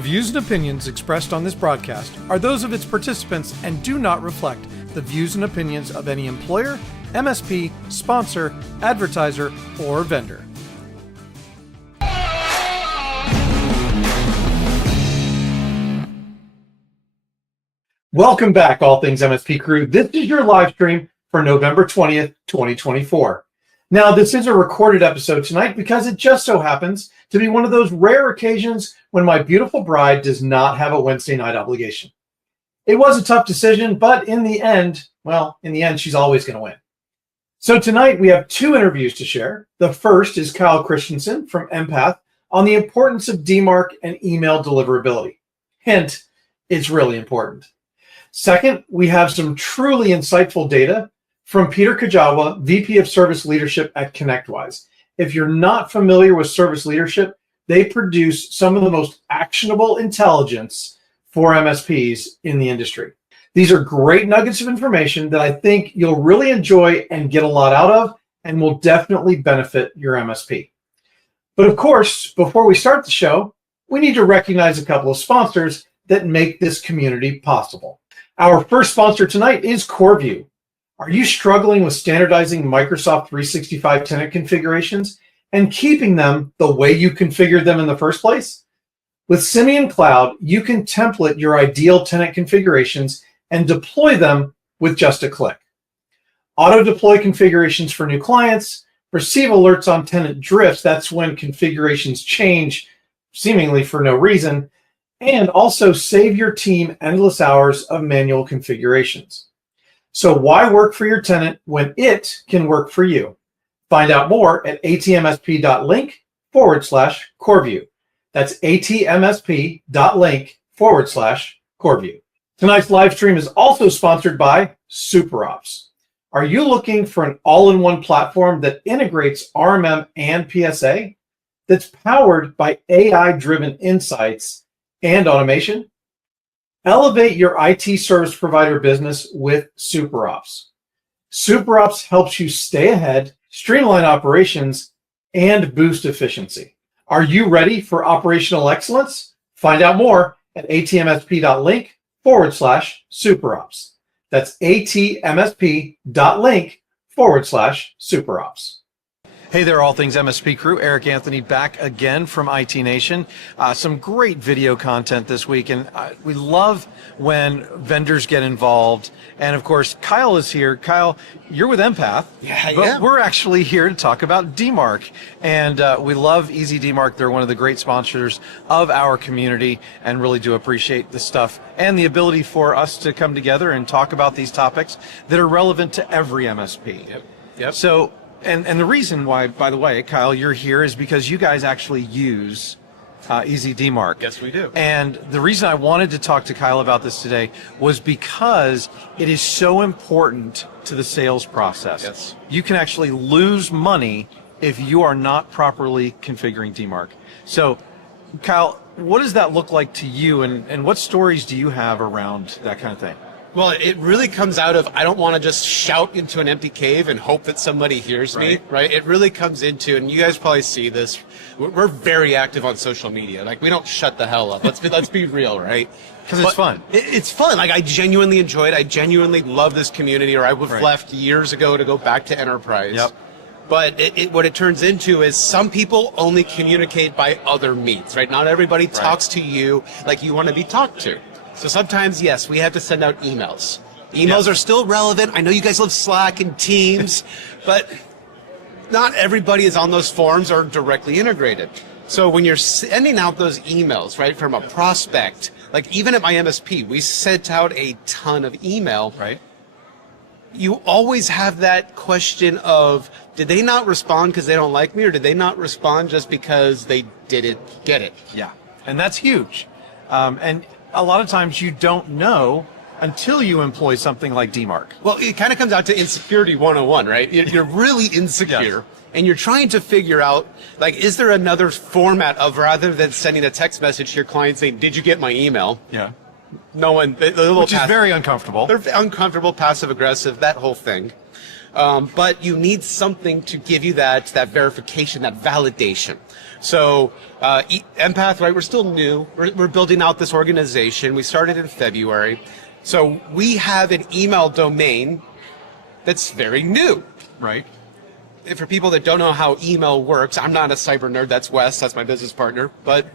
The views and opinions expressed on this broadcast are those of its participants and do not reflect the views and opinions of any employer, MSP, sponsor, advertiser, or vendor. Welcome back, All Things MSP crew. This is your live stream for November 20th, 2024. Now, this is a recorded episode tonight because it just so happens to be one of those rare occasions when my beautiful bride does not have a Wednesday night obligation. It was a tough decision, but in the end, she's always going to win. So tonight we have two interviews to share. The first is Kyle Christensen from Empath on the importance of DMARC and email deliverability. Hint, it's really important. Second, we have some truly insightful data from Peter Kujawa, VP of Service Leadership at ConnectWise. If you're not familiar with service leadership, they produce some of the most actionable intelligence for MSPs in the industry. These are great nuggets of information that I think you'll really enjoy and get a lot out of, and will definitely benefit your MSP. But of course, before we start the show, we need to recognize a couple of sponsors that make this community possible. Our first sponsor tonight is CoreView. Are you struggling with standardizing Microsoft 365 tenant configurations and keeping them the way you configured them in the first place? With Simian Cloud, you can template your ideal tenant configurations and deploy them with just a click. Auto-deploy configurations for new clients, receive alerts on tenant drifts, that's when configurations change seemingly for no reason, and also save your team endless hours of manual configurations. So why work for your tenant when it can work for you? Find out more at atmsp.link/CoreView. That's atmsp.link/CoreView. Tonight's live stream is also sponsored by SuperOps. Are you looking for an all-in-one platform that integrates RMM and PSA that's powered by AI-driven insights and automation? Elevate your IT service provider business with SuperOps. SuperOps helps you stay ahead, streamline operations, and boost efficiency. Are you ready for operational excellence? Find out more at atmsp.link/SuperOps. That's atmsp.link/SuperOps. Hey there, All Things MSP crew. Eric Anthony back again from IT Nation. Some great video content this week, and we love when vendors get involved. And of course, Kyle is here. Kyle, you're with Empath, but we're actually here to talk about DMARC. And we love Easy DMARC. They're one of the great sponsors of our community, and really do appreciate the stuff and the ability for us to come together and talk about these topics that are relevant to every MSP. Yep. So. And the reason why, by the way, Kyle, you're here is because you guys actually use Easy DMARC. Yes, we do. And the reason I wanted to talk to Kyle about this today was because it is so important to the sales process. Yes. You can actually lose money if you are not properly configuring DMARC. So, Kyle, what does that look like to you, and what stories do you have around that kind of thing? Well, it really comes out of, I don't want to just shout into an empty cave and hope that somebody hears me, right? It really comes into, and you guys probably see this, we're very active on social media. Like, we don't shut the hell up. Let's be real, right? Because it's fun. It's fun. Like, I genuinely enjoy it. I genuinely love this community, or I would have left years ago to go back to enterprise. Yep. But what it turns into is some people only communicate by other means, right? Not everybody talks to you like you want to be talked to. So sometimes, yes, we have to send out emails. Emails are still relevant. I know you guys love Slack and Teams, but not everybody is on those forums or directly integrated. So when you're sending out those emails, right, from a prospect, like even at my MSP, we sent out a ton of email. Right. You always have that question of, did they not respond because they don't like me, or did they not respond just because they didn't get it? Yeah, and that's huge. And a lot of times you don't know until you employ something like DMARC. Well, it kind of comes out to insecurity 101, right? You're really insecure, and you're trying to figure out, like, is there another format of, rather than sending a text message to your client saying, did you get my email? Yeah. No one, which is very uncomfortable. They're uncomfortable, passive aggressive, that whole thing. But you need something to give you that verification, that validation. So Empath, right, we're still new. We're building out this organization. We started in February. So we have an email domain that's very new. Right. And for people that don't know how email works, I'm not a cyber nerd. That's Wes. That's my business partner. But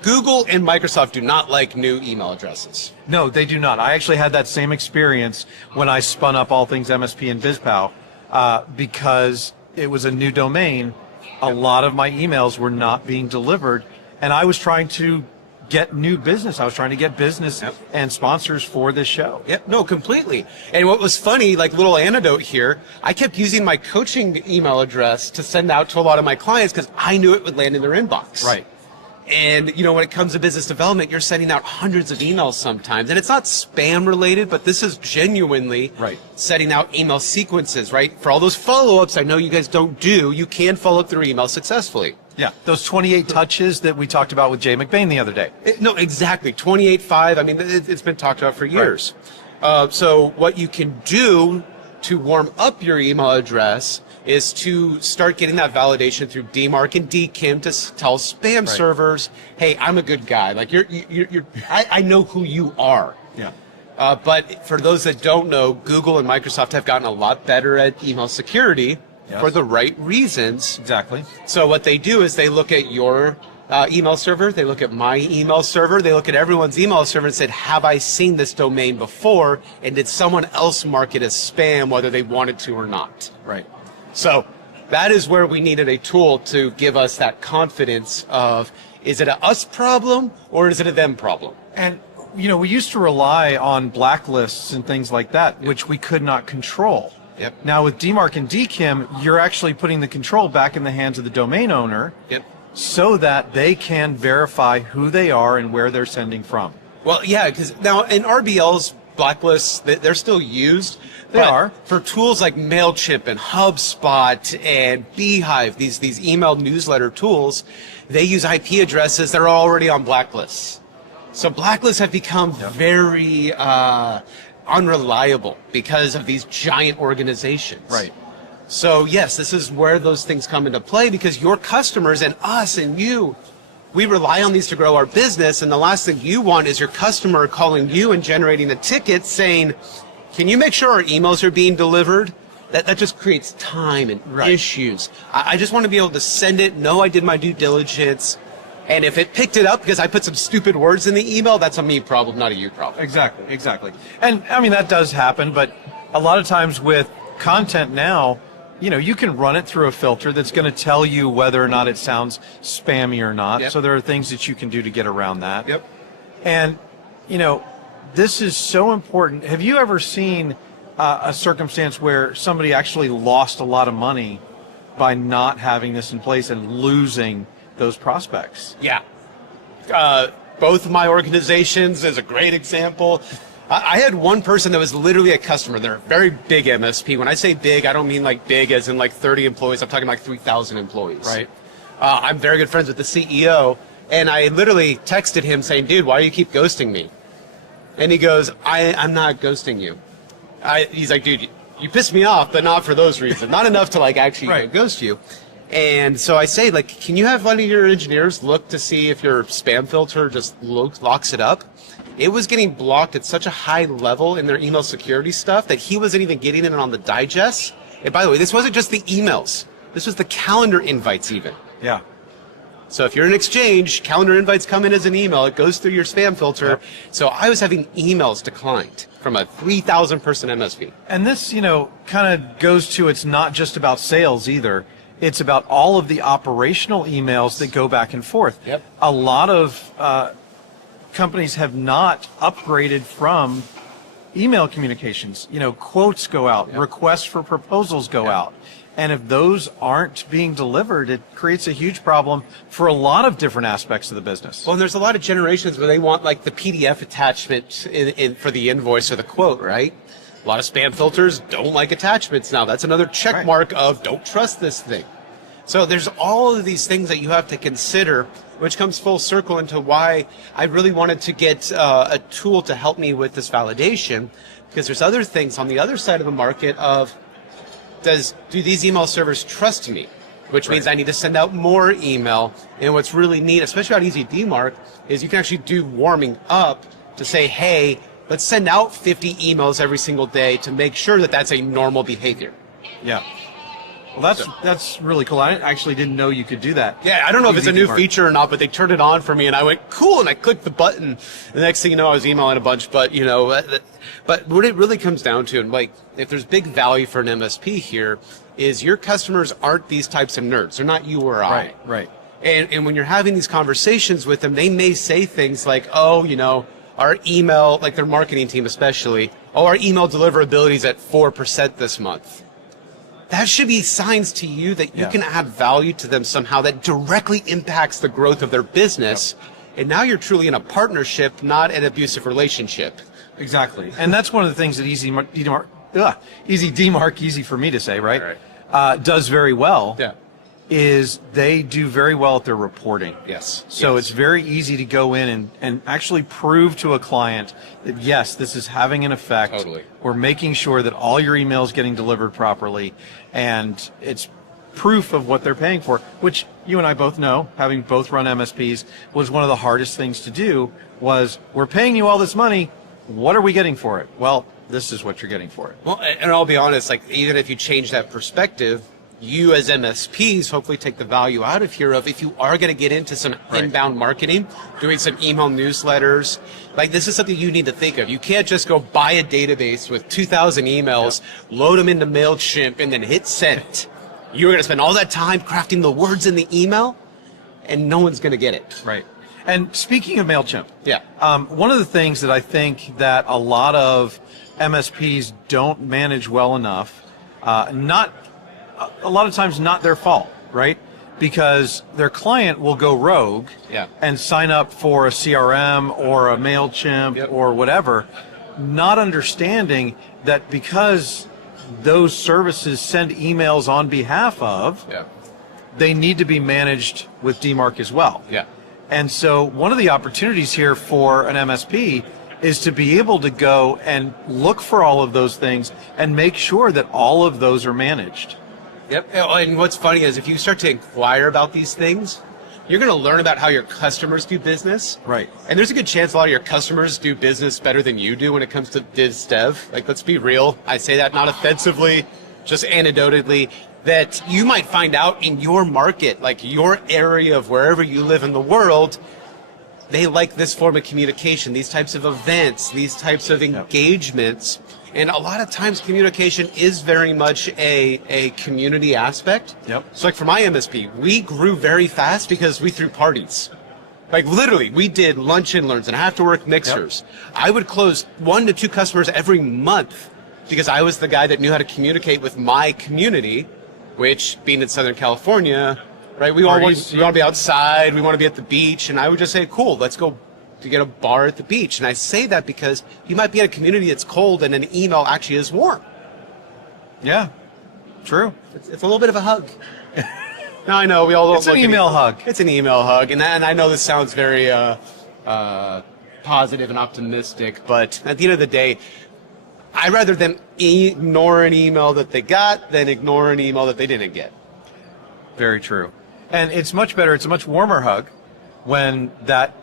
Google and Microsoft do not like new email addresses. No, they do not. I actually had that same experience when I spun up all things MSP and BizPow because it was a new domain. A lot of my emails were not being delivered, and I was trying to get new business. I was trying to get business and sponsors for this show. Yep, no, completely. And what was funny, like little anecdote here, I kept using my coaching email address to send out to a lot of my clients because I knew it would land in their inbox. Right. And, you know, when it comes to business development, you're sending out hundreds of emails sometimes. And it's not spam related, but this is genuinely setting out email sequences, right? For all those follow-ups I know you guys don't do, you can follow up through email successfully. Yeah, those 28 touches that we talked about with Jay McBain the other day. No, exactly. 28.5. I mean, it's been talked about for years. Right. So what you can do to warm up your email address is to start getting that validation through DMARC and DKIM to tell spam servers, hey, I'm a good guy. Like I know who you are. Yeah. But for those that don't know, Google and Microsoft have gotten a lot better at email security for the right reasons. Exactly. So what they do is they look at your email server, they look at my email server, they look at everyone's email server and said, have I seen this domain before? And did someone else mark it as spam, whether they wanted to or not? Right. So that is where we needed a tool to give us that confidence of, is it a us problem or is it a them problem? And, you know, we used to rely on blacklists and things like that, which we could not control. Yep. Now with DMARC and DKIM, you're actually putting the control back in the hands of the domain owner so that they can verify who they are and where they're sending from. Well, yeah, because now in RBL's blacklists, they're still used. They are. For tools like MailChimp and HubSpot and Beehive, these email newsletter tools, they use IP addresses that are already on blacklists. So blacklists have become very unreliable because of these giant organizations. Right. So yes, this is where those things come into play because your customers and us and you, we rely on these to grow our business, and the last thing you want is your customer calling you and generating a ticket saying, can you make sure our emails are being delivered? That just creates time and issues. I just want to be able to send it, know I did my due diligence, and if it picked it up because I put some stupid words in the email, that's a me problem, not a you problem. Exactly. And I mean, that does happen, but a lot of times with content now, you know, you can run it through a filter that's going to tell you whether or not it sounds spammy or not. So there are things that you can do to get around that. And, you know, this is so important. Have you ever seen a circumstance where somebody actually lost a lot of money by not having this in place and losing those prospects? Yeah. Both of my organizations is a great example. I had one person that was literally a customer. They're a very big MSP. When I say big, I don't mean like big as in like 30 employees. I'm talking like 3,000 employees. Right. I'm very good friends with the CEO, and I literally texted him saying, dude, why do you keep ghosting me? And he goes, I'm not ghosting you. He's like, dude, you pissed me off, but not for those reasons. Not enough to like actually ghost you. And so I say, like, can you have one of your engineers look to see if your spam filter just locks it up? It was getting blocked at such a high level in their email security stuff that he wasn't even getting it on the digests. And by the way, this wasn't just the emails. This was the calendar invites even. Yeah. So if you're in Exchange, calendar invites come in as an email. It goes through your spam filter. So I was having emails declined from a 3,000 person MSP. And this, you know, kind of goes to, it's not just about sales either. It's about all of the operational emails that go back and forth. A lot of companies have not upgraded from email communications. You know, quotes go out, requests for proposals go out. And if those aren't being delivered, it creates a huge problem for a lot of different aspects of the business. Well, and there's a lot of generations where they want like the PDF attachment for the invoice or the quote, right? A lot of spam filters don't like attachments now. That's another check mark of don't trust this thing. So there's all of these things that you have to consider, which comes full circle into why I really wanted to get a tool to help me with this validation, because there's other things on the other side of the market of do these email servers trust me? Which means I need to send out more email. And what's really neat, especially on Easy DMARC, is you can actually do warming up to say, hey, let's send out 50 emails every single day to make sure that that's a normal behavior. Yeah. Well, that's really cool. I actually didn't know you could do that. Yeah, I don't know if it's a new feature or not, but they turned it on for me, and I went, cool, and I clicked the button. The next thing you know, I was emailing a bunch, but, you know, but what it really comes down to, and like, if there's big value for an MSP here, is your customers aren't these types of nerds. They're not you or I. Right. And when you're having these conversations with them, they may say things like, oh, you know, our email, like their marketing team especially, oh, our email deliverability is at 4% this month. That should be signs to you that you can add value to them somehow that directly impacts the growth of their business. And now you're truly in a partnership, not an abusive relationship. Exactly. And that's one of the things that Easy DMARC, easy for me to say, right? Does very well. Yeah. Is they do very well at their reporting. Yes. So it's very easy to go in and actually prove to a client that, yes, this is having an effect. Totally. We're making sure that all your emails getting delivered properly, and it's proof of what they're paying for, which you and I both know, having both run MSPs, was one of the hardest things to do. Was, we're paying you all this money, what are we getting for it? Well, this is what you're getting for it. Well, and I'll be honest, like, even if you change that perspective, you as MSPs hopefully take the value out of here of, if you are going to get into some inbound marketing, doing some email newsletters, like, this is something you need to think of. You can't just go buy a database with 2,000 emails, load them into MailChimp, and then hit send. You're going to spend all that time crafting the words in the email, and no one's going to get it. Right. And speaking of MailChimp, yeah, one of the things that I think that a lot of MSPs don't manage well enough, a lot of times not their fault, right? Because their client will go rogue and sign up for a CRM or a MailChimp or whatever, not understanding that because those services send emails on behalf of, they need to be managed with DMARC as well. Yeah. And so one of the opportunities here for an MSP is to be able to go and look for all of those things and make sure that all of those are managed. Yep. And what's funny is if you start to inquire about these things, you're going to learn about how your customers do business. Right. And there's a good chance a lot of your customers do business better than you do when it comes to biz dev. Like, let's be real. I say that not offensively, just anecdotally, that you might find out in your market, like your area of wherever you live in the world, they like this form of communication, these types of events, these types of engagements. And a lot of times communication is very much a community aspect. Yep. So like for my MSP, we grew very fast because we threw parties. Like literally, we did lunch and learns and after work mixers. Yep. I would close 1 to 2 customers every month because I was the guy that knew how to communicate with my community, which being in Southern California, right, we want to be outside, we want to be at the beach, and I would just say, cool, let's go to get a bar at the beach. And I say that because you might be in a community that's cold and an email actually is warm. Yeah, true. It's a little bit of a hug. Now I know we all don't. It's an email hug. It's an email hug, and I know this sounds very positive and optimistic, but at the end of the day, I'd rather them ignore an email that they got than ignore an email that they didn't get. Very true. And it's much better. It's a much warmer hug when that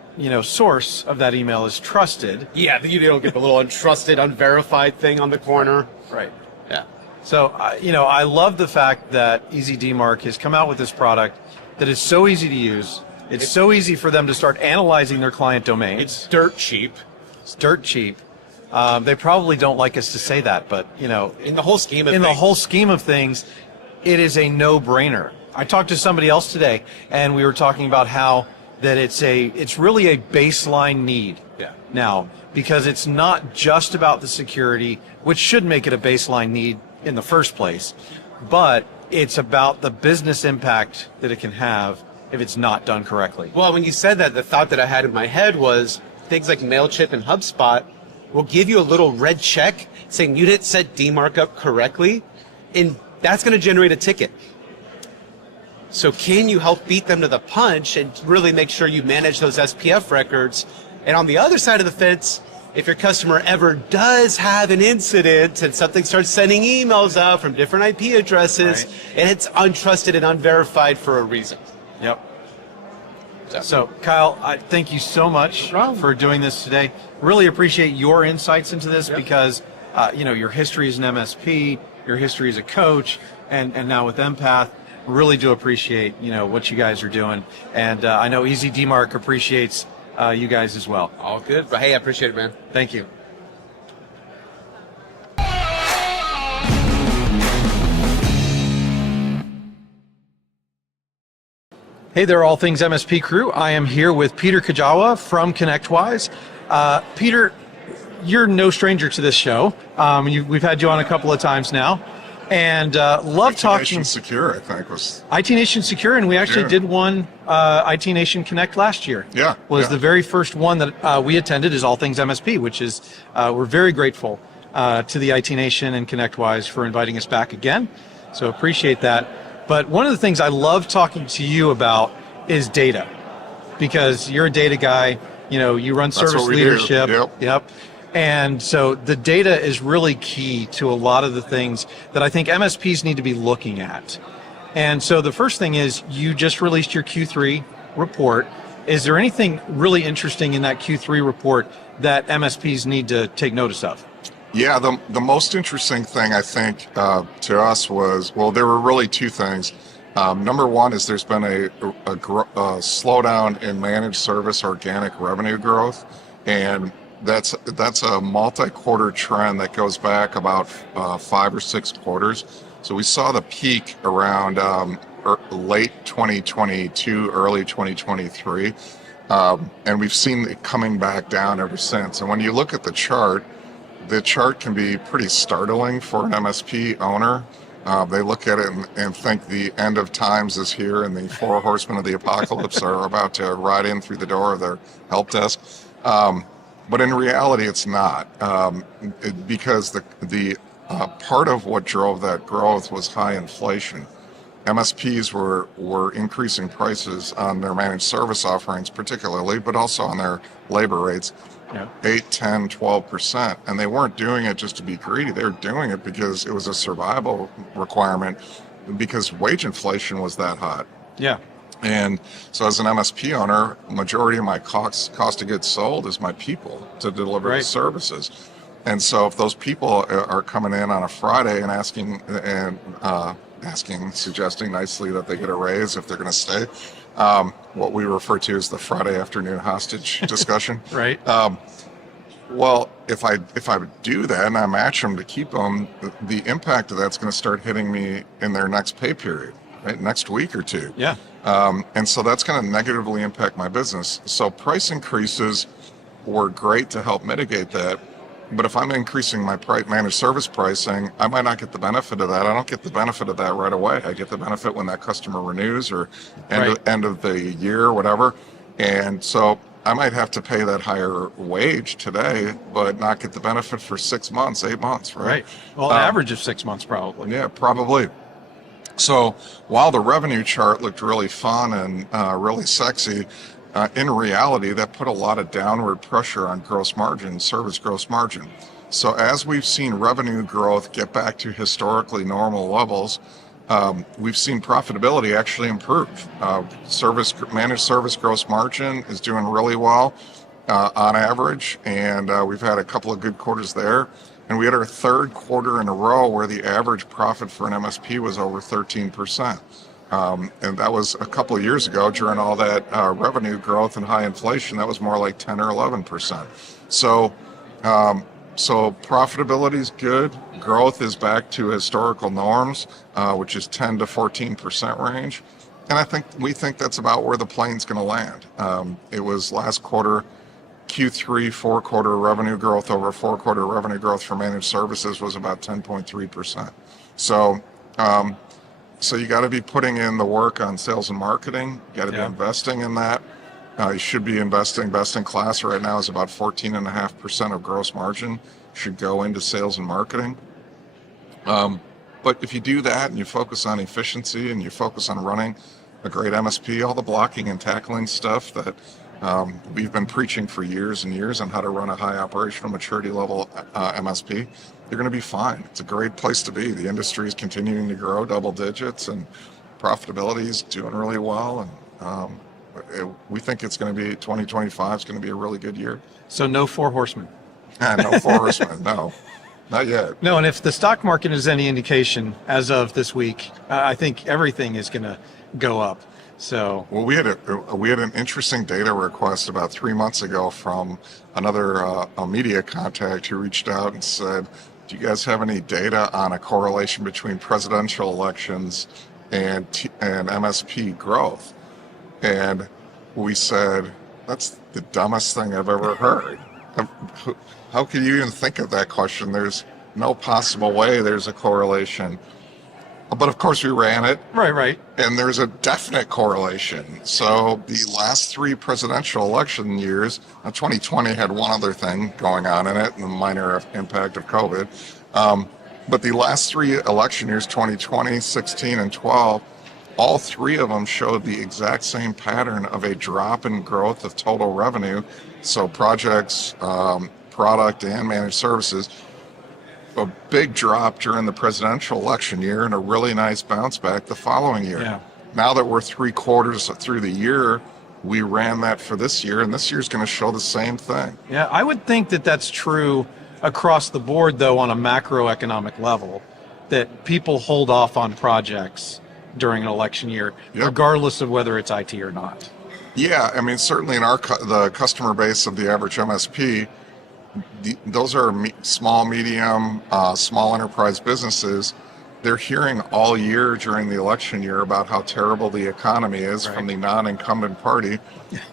source of that email is trusted. Yeah, you don't get the little untrusted, unverified thing on the corner. Right. Yeah. So, I love the fact that Easy DMARC has come out with this product that is so easy to use. It's so easy for them to start analyzing their client domains. It's dirt cheap. It's dirt cheap. They probably don't like us to say that, but, in the whole scheme of things, it is a no-brainer. I talked to somebody else today, and we were talking about how that it's really a baseline need now, because it's not just about the security, which should make it a baseline need in the first place, but it's about the business impact that it can have if it's not done correctly. Well, when you said that, the thought that I had in my head was things like MailChimp and HubSpot will give you a little red check saying you didn't set DMARC up correctly, and that's going to generate a ticket. So can you help beat them to the punch and really make sure you manage those SPF records? And on the other side of the fence, if your customer ever does have an incident and something starts sending emails out from different IP addresses, and it's untrusted and unverified for a reason. Yep. So, Kyle, I thank you so much for doing this today. Really appreciate your insights into this because, your history as an MSP, your history as a coach, and now with Empath, really do appreciate, what you guys are doing. And I know Easy DMark appreciates you guys as well. All good. But hey, I appreciate it, man. Thank you. Hey there, All Things MSP crew. I am here with Peter Kujawa from ConnectWise. Peter, you're no stranger to this show. We've had you on a couple of times now. And love talking. IT Nation Secure, I think, was IT Nation Secure, and we actually did one IT Nation Connect last year. Was the very first one that we attended is All Things MSP, which is we're very grateful to the IT Nation and ConnectWise for inviting us back again. So appreciate that. But one of the things I love talking to you about is data, because you're a data guy. You run service leadership. Yep. And so the data is really key to a lot of the things that I think MSPs need to be looking at. And so the first thing is you just released your Q3 report. Is there anything really interesting in that Q3 report that MSPs need to take notice of? Yeah, the most interesting thing I think to us was, well, there were really two things. Number one is there's been a slowdown in managed service organic revenue growth, and that's a multi-quarter trend that goes back about 5 or 6 quarters. So we saw the peak around late 2022, early 2023, and we've seen it coming back down ever since. And when you look at the chart can be pretty startling for an MSP owner. They look at it and think the end of times is here and the 4 horsemen of the apocalypse are about to ride in through the door of their help desk. But in reality, it's not, because the part of what drove that growth was high inflation. MSPs were increasing prices on their managed service offerings particularly, but also on their labor rates, 8, 10, 12%. And they weren't doing it just to be greedy. They were doing it because it was a survival requirement, because wage inflation was that hot. Yeah. And so as an MSP owner, majority of my cost of goods sold is my people to deliver the services. And so if those people are coming in on a Friday and suggesting nicely that they get a raise if they're going to stay, what we refer to as the Friday afternoon hostage discussion. Well, if I do that and I match them to keep them, the impact of that's going to start hitting me in their next pay period, right? Next week or two. And so that's going to negatively impact my business. So price increases were great to help mitigate that. But if I'm increasing my managed service pricing, I might not get the benefit of that. I don't get the benefit of that right away. I get the benefit when that customer renews or end of the year or whatever. And so I might have to pay that higher wage today, but not get the benefit for 6 months, 8 months, right? Well, an average of 6 months probably. Yeah, probably. So while the revenue chart looked really fun and really sexy, in reality, that put a lot of downward pressure on gross margin, service gross margin. So as we've seen revenue growth get back to historically normal levels, we've seen profitability actually improve. Managed service gross margin is doing really well on average, and we've had a couple of good quarters there. And we had our 3rd quarter in a row where the average profit for an MSP was over 13%. And that was a couple of years ago during all that revenue growth and high inflation. That was more like 10 or 11%. So profitability is good. Growth is back to historical norms, which is 10 to 14% range. And we think that's about where the plane's going to land. It was last quarter, Q3 4-quarter revenue growth over 4-quarter revenue growth for managed services was about 10.3%. So you got to be putting in the work on sales and marketing. You got to be investing in that. You should be investing. Best in class right now is about 14.5% of gross margin should go into sales and marketing. But if you do that and you focus on efficiency and you focus on running a great MSP, all the blocking and tackling stuff that We've been preaching for years and years on how to run a high operational maturity level MSP. They're going to be fine. It's a great place to be. The industry is continuing to grow double digits, and profitability is doing really well. And we think it's going to be 2025 is going to be a really good year. So no four horsemen. No four horsemen, no, not yet. No, and if the stock market is any indication, as of this week, I think everything is going to go up. So well, we had an interesting data request about 3 months ago from another a media contact who reached out and said, "Do you guys have any data on a correlation between presidential elections and MSP growth?" And we said, "That's the dumbest thing I've ever heard. How could you even think of that question? There's no possible way there's a correlation." But of course we ran it. Right. And there's a definite correlation. So the last 3 presidential election years, 2020 had one other thing going on in it, the minor impact of COVID. But the last 3 election years, 2020, 16, and 12, all 3 of them showed the exact same pattern of a drop in growth of total revenue. So projects, product, and managed services. A big drop during the presidential election year and a really nice bounce back the following year. Yeah. Now that we're 3 quarters through the year, we ran that for this year, and this year's going to show the same thing. Yeah, I would think that that's true across the board, though, on a macroeconomic level, that people hold off on projects during an election year, regardless of whether it's IT or not. Yeah, I mean, certainly in the customer base of the average MSP, those are small, medium, small enterprise businesses. They're hearing all year during the election year about how terrible the economy is from the non-incumbent party,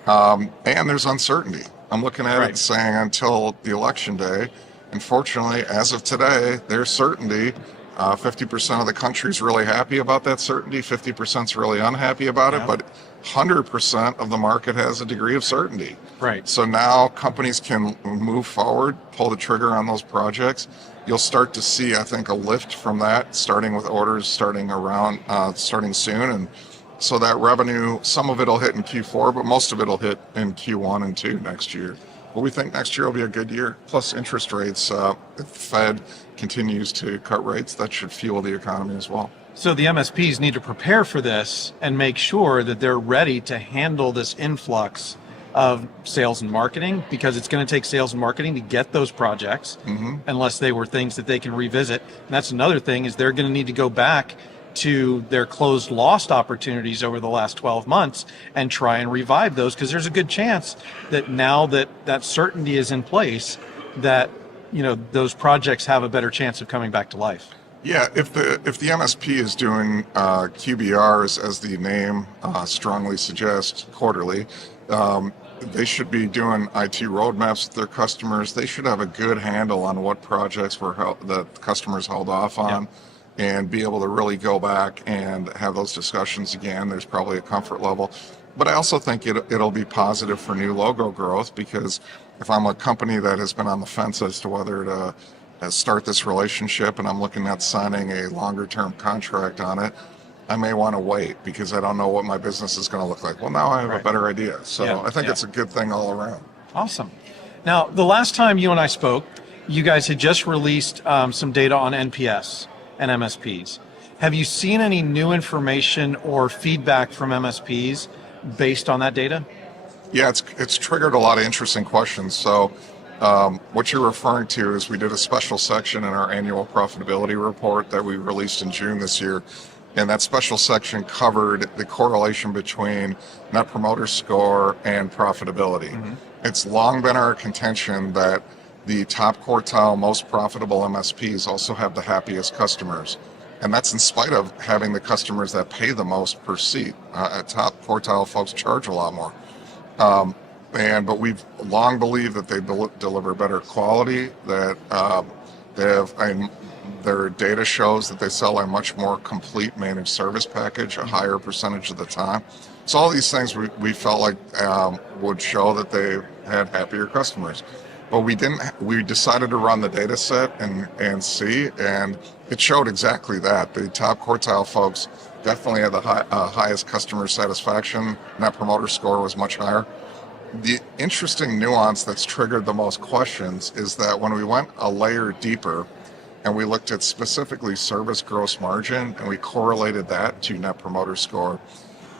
and there's uncertainty. I'm looking at it and saying until the election day, unfortunately, as of today, there's certainty. 50% of the country is really happy about that certainty. 50% is really unhappy about it, but 100% of the market has a degree of certainty. Right. So now companies can move forward, pull the trigger on those projects. You'll start to see, I think, a lift from that, starting with orders starting soon. And so that revenue, some of it will hit in Q4, but most of it will hit in Q1 and 2 next year. But we think next year will be a good year. Plus interest rates, if the Fed continues to cut rates, that should fuel the economy as well. So the MSPs need to prepare for this and make sure that they're ready to handle this influx of sales and marketing, because it's going to take sales and marketing to get those projects, unless they were things that they can revisit. And that's another thing, is they're going to need to go back to their closed lost opportunities over the last 12 months and try and revive those, because there's a good chance that now that that certainty is in place, that those projects have a better chance of coming back to life. Yeah, if the MSP is doing QBRs, as the name strongly suggests, quarterly, they should be doing IT roadmaps with their customers. They should have a good handle on what projects that customers held off on, and be able to really go back and have those discussions again. There's probably a comfort level. But I also think it'll be positive for new logo growth, because if I'm a company that has been on the fence as to whether to start this relationship, and I'm looking at signing a longer term contract on it, I may want to wait because I don't know what my business is going to look like. Well, now I have a better idea. So I think it's a good thing all around. Awesome. Now, the last time you and I spoke, you guys had just released some data on NPS and MSPs. Have you seen any new information or feedback from MSPs based on that data? Yeah, it's triggered a lot of interesting questions. So what you're referring to is we did a special section in our annual profitability report that we released in June this year. And that special section covered the correlation between Net Promoter Score and profitability. It's long been our contention that the top quartile, most profitable MSPs also have the happiest customers. And that's in spite of having the customers that pay the most per seat. Top quartile folks charge a lot more. But we've long believed that they deliver better quality, that they have their data shows that they sell a much more complete managed service package, a higher percentage of the time. So all these things we felt like would show that they had happier customers. But we didn't. We decided to run the data set and see, and it showed exactly that. The top quartile folks definitely had the highest customer satisfaction. Net Promoter Score was much higher. the interesting nuance that's triggered the most questions is that when we went a layer deeper and we looked at specifically service gross margin and we correlated that to net promoter score,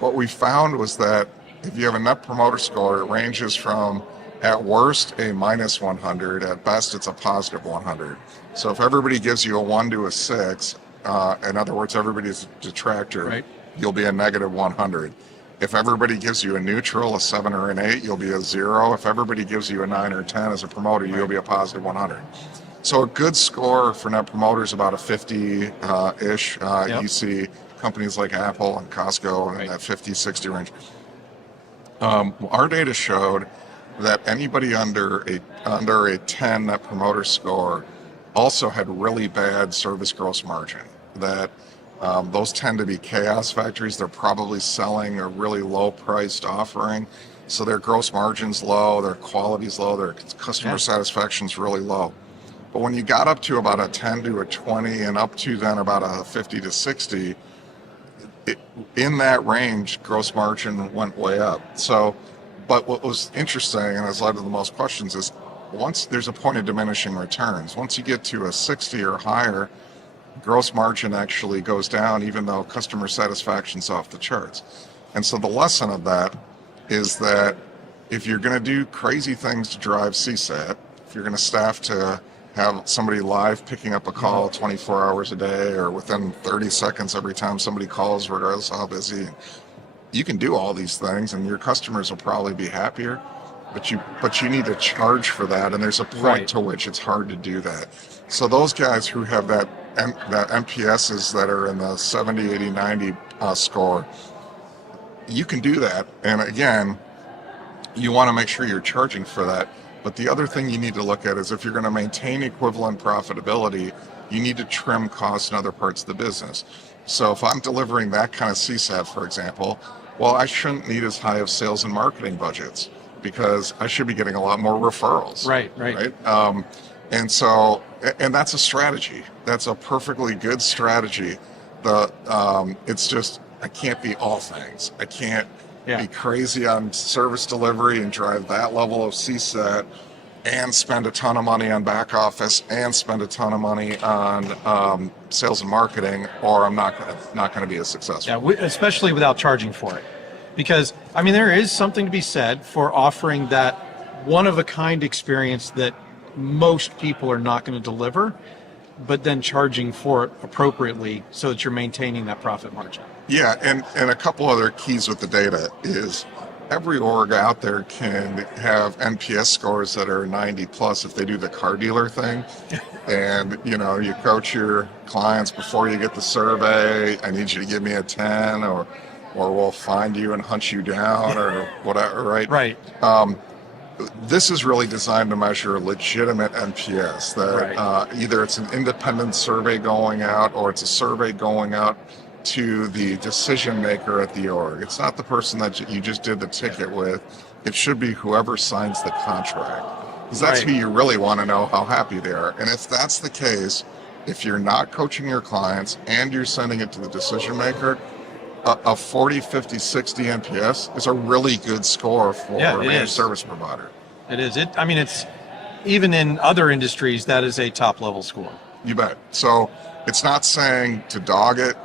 what we found was that if you have a net promoter score, it ranges from at worst a minus 100, at best it's a positive 100. So if everybody gives you a 1 to a 6, in other words, everybody's a detractor, Right. you'll be a negative 100. If everybody gives you a neutral, a 7 or an 8, you'll be a 0. If everybody gives you a 9 or 10 as a promoter, you'll be a positive 100. So a good score for net promoter is about a 50-ish. Yep. You see companies like Apple and Costco in that 50, 60 range. Our data showed that anybody under a 10 net promoter score also had really bad service gross margin. That those tend to be chaos factories. They're probably selling a really low-priced offering, so their gross margin's low, their quality's low, their customer satisfaction's really low. But when you got up to about a 10 to a 20 and up to then about a 50 to 60, in that range, gross margin went way up. So, but what was interesting and has led to the most questions is once there's a point of diminishing returns, once you get to a 60 or higher, gross margin actually goes down even though customer satisfaction's off the charts. And so the lesson of that is that if you're going to do crazy things to drive CSAT, if you're going to staff to have somebody live picking up a call 24 hours a day or within 30 seconds every time somebody calls, regardless of how busy, you can do all these things and your customers will probably be happier, but you need to charge for that, and there's a point to which it's hard to do that. So those guys who have that MPSs that are in the 70, 80, 90 score, you can do that. And again, you want to make sure you're charging for that. But the other thing you need to look at is if you're going to maintain equivalent profitability, you need to trim costs in other parts of the business. So if I'm delivering that kind of CSAT, for example, well, I shouldn't need as high of sales and marketing budgets because I should be getting a lot more referrals. Right. And so, and that's a strategy. That's a perfectly good strategy. It's just, I can't be all things. I can't be crazy on service delivery and drive that level of CSAT and spend a ton of money on back office and spend a ton of money on sales and marketing, or I'm not going to be as successful. Yeah, especially without charging for it. Because, I mean, there is something to be said for offering that one-of-a-kind experience that most people are not going to deliver, but then charging for it appropriately so that you're maintaining that profit margin. Yeah, and a couple other keys with the data is every org out there can have NPS scores that are 90 plus if they do the car dealer thing. And, you coach your clients before you get the survey, I need you to give me a 10 or we'll find you and hunt you down or whatever, right? Right. This is really designed to measure legitimate NPS. That either it's an independent survey going out or it's a survey going out to the decision maker at the org. It's not the person that you just did the ticket with. It should be whoever signs the contract. Because that's who you really want to know how happy they are. And if that's the case, if you're not coaching your clients and you're sending it to the decision maker, a 40, 50, 60 NPS is a really good score for a managed service provider. It is. It's even in other industries, that is a top level score. You bet. So it's not saying to dog it,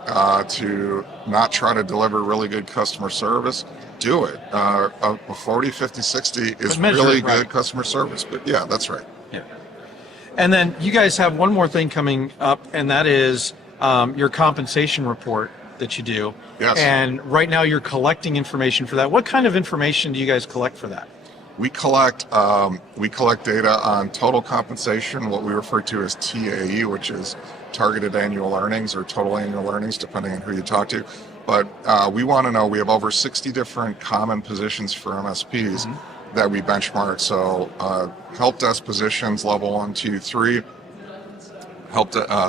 to not try to deliver really good customer service. Do it. A 40, 50, 60 is really good customer service. But yeah, that's right. Yeah. And then you guys have one more thing coming up, and that is your compensation report that you do. Yes. And right now you're collecting information for that. What kind of information do you guys collect for that? We collect data on total compensation, what we refer to as TAE, which is targeted annual earnings or total annual earnings, depending on who you talk to. But we want to know, we have over 60 different common positions for MSPs that we benchmark. So help desk positions, level 1, 2, 3,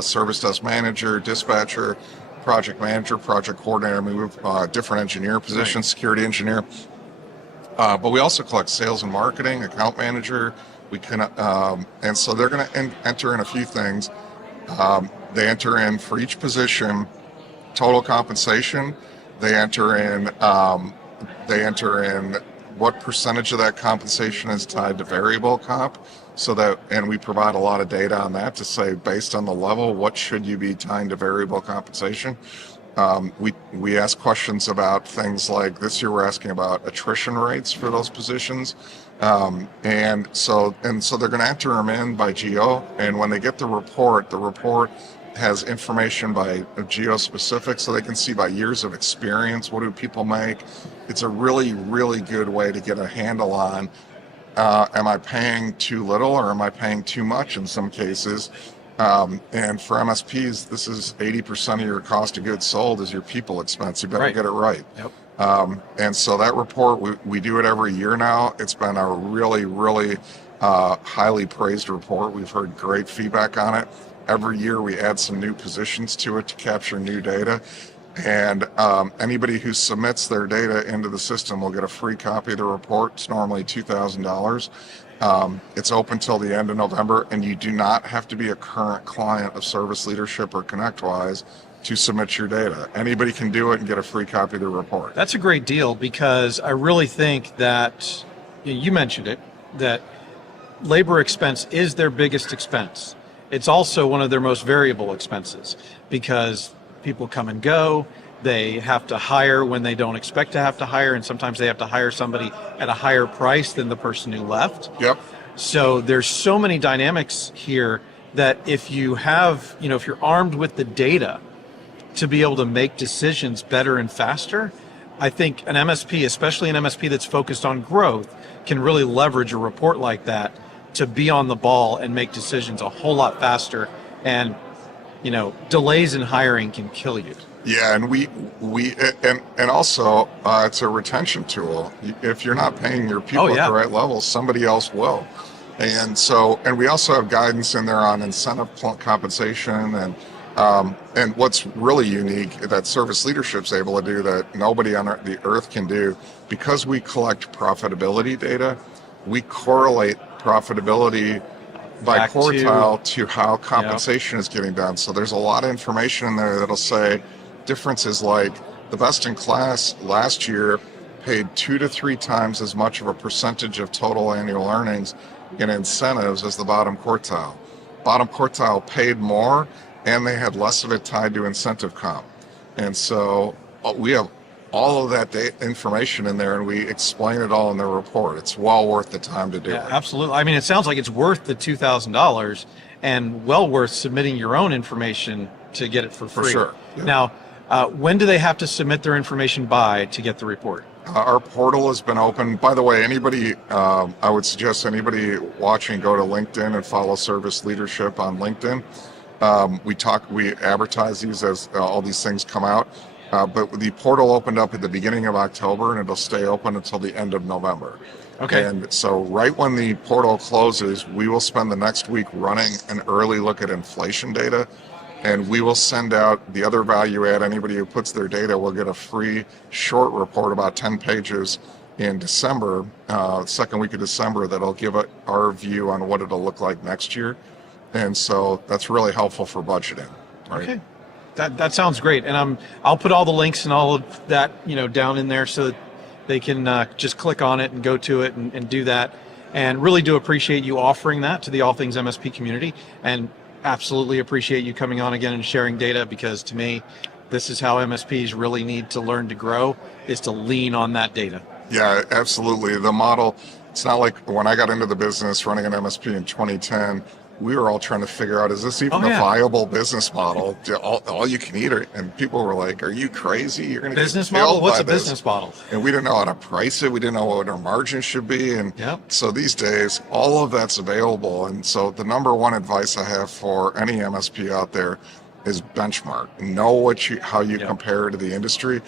service desk manager, dispatcher, project manager, project coordinator. We have different engineer positions, security engineer. But we also collect sales and marketing, account manager. We can, and so they're going to enter in a few things. They enter in for each position total compensation. They enter in what percentage of that compensation is tied to variable comp, and we provide a lot of data on that to say, based on the level, what should you be tying to variable compensation. We ask questions about things like, this year we're asking about attrition rates for those positions. And so they're going to enter them in by geo, and when they get the report has information by geo specific, so they can see by years of experience, what do people make. It's a really, really good way to get a handle on, am I paying too little or am I paying too much in some cases. And for MSPs, this is 80% of your cost of goods sold is your people expense. You better get it right. Yep. And so that report, we do it every year now. It's been a really, really highly praised report. We've heard great feedback on it. Every year we add some new positions to it to capture new data. And anybody who submits their data into the system will get a free copy of the report. It's normally $2,000. It's open till the end of November, and you do not have to be a current client of Service Leadership or ConnectWise to submit your data. Anybody can do it and get a free copy of the report. That's a great deal, because I really think that, you mentioned it, that labor expense is their biggest expense. It's also one of their most variable expenses, because people come and go. They have to hire when they don't expect to have to hire, and sometimes they have to hire somebody at a higher price than the person who left. Yep. So there's so many dynamics here that if you have, if you're armed with the data to be able to make decisions better and faster, I think an MSP, especially an MSP that's focused on growth, can really leverage a report like that to be on the ball and make decisions a whole lot faster. And, delays in hiring can kill you. Yeah, and also it's a retention tool. If you're not paying your people at the right level, somebody else will. And we also have guidance in there on incentive compensation, and what's really unique that Service Leadership's able to do that nobody on the earth can do, because we collect profitability data. We correlate profitability by quartile to how compensation is getting done. So there's a lot of information in there that'll say differences like the best in class last year paid 2 to 3 times as much of a percentage of total annual earnings in incentives as the bottom quartile. Bottom quartile paid more, and they had less of it tied to incentive comp. And so we have all of that information in there, and we explain it all in the report. It's well worth the time to do it. Absolutely. I mean, it sounds like it's worth the $2,000 and well worth submitting your own information to get it for free. For sure. Yeah. Now, when do they have to submit their information by to get the report? Our portal has been open. By the way, anybody, I would suggest anybody watching go to LinkedIn and follow Service Leadership on LinkedIn. We advertise these as all these things come out. But the portal opened up at the beginning of October, and it'll stay open until the end of November. Okay. And so right when the portal closes, we will spend the next week running an early look at inflation data, and we will send out the other value add. Anybody who puts their data will get a free short report, about 10 pages, in December, second week of December, that'll give our view on what it'll look like next year. And so that's really helpful for budgeting. Right? Okay. That sounds great, and I'll put all the links and all of that down in there so that they can just click on it and go to it and do that. And really do appreciate you offering that to the All Things MSP community, and absolutely appreciate you coming on again and sharing data, because to me, this is how MSPs really need to learn to grow, is to lean on that data. Yeah, absolutely. The model, it's not like when I got into the business running an MSP in 2010. We were all trying to figure out, is this even a viable business model? All you can eat, and people were like, "Are you crazy? You're going to business model? What's a business model?" And we didn't know how to price it. We didn't know what our margin should be. And so these days, all of that's available. And so the number one advice I have for any MSP out there is benchmark. Know how you compare to the industry,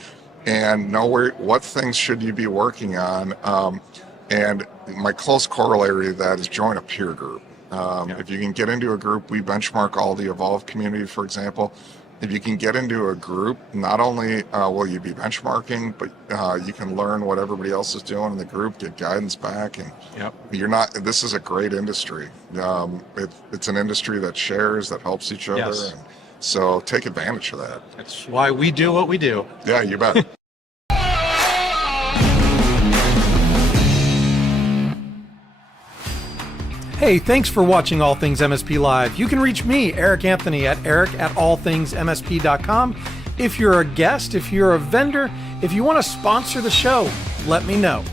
and know what things should you be working on. And my close corollary to that is join a peer group. If you can get into a group, we benchmark all the Evolve community, for example. If you can get into a group, not only will you be benchmarking, but you can learn what everybody else is doing in the group, get guidance back, and this is a great industry. It's an industry that shares, that helps each other, and so take advantage of that. That's why we do what we do. Yeah, you bet. Hey, thanks for watching All Things MSP Live. You can reach me, Eric Anthony, at eric@allthingsmsp.com. If you're a guest, if you're a vendor, if you want to sponsor the show, let me know.